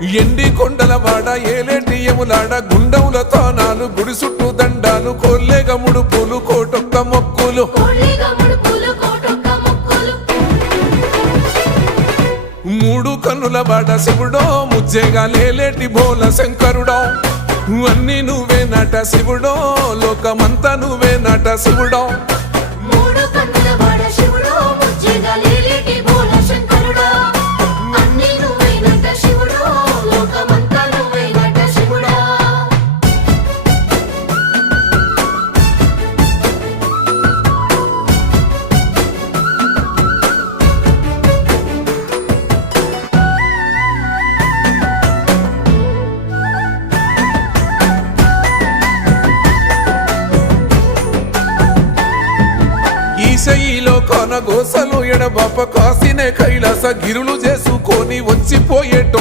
ఎండి కొండల వాడ ఏలేటియములాడ గుండముల తానాలు గుడి చుట్టూ దండాలు కోల్లేగ ముడుపులు కోటొక్క మొక్కులు మూడు కన్నుల వాడ శివుడో ముజ్జేగా లేలేటి బోల శంకరుడో అన్ని నువ్వే నట శివుడో లోకమంతా నువ్వే నట శివుడో ఈశయిలో కొన గోసలు ఎడబాప కాసినే కైలాస గిరులు చేసుకొని వచ్చిపోయేటో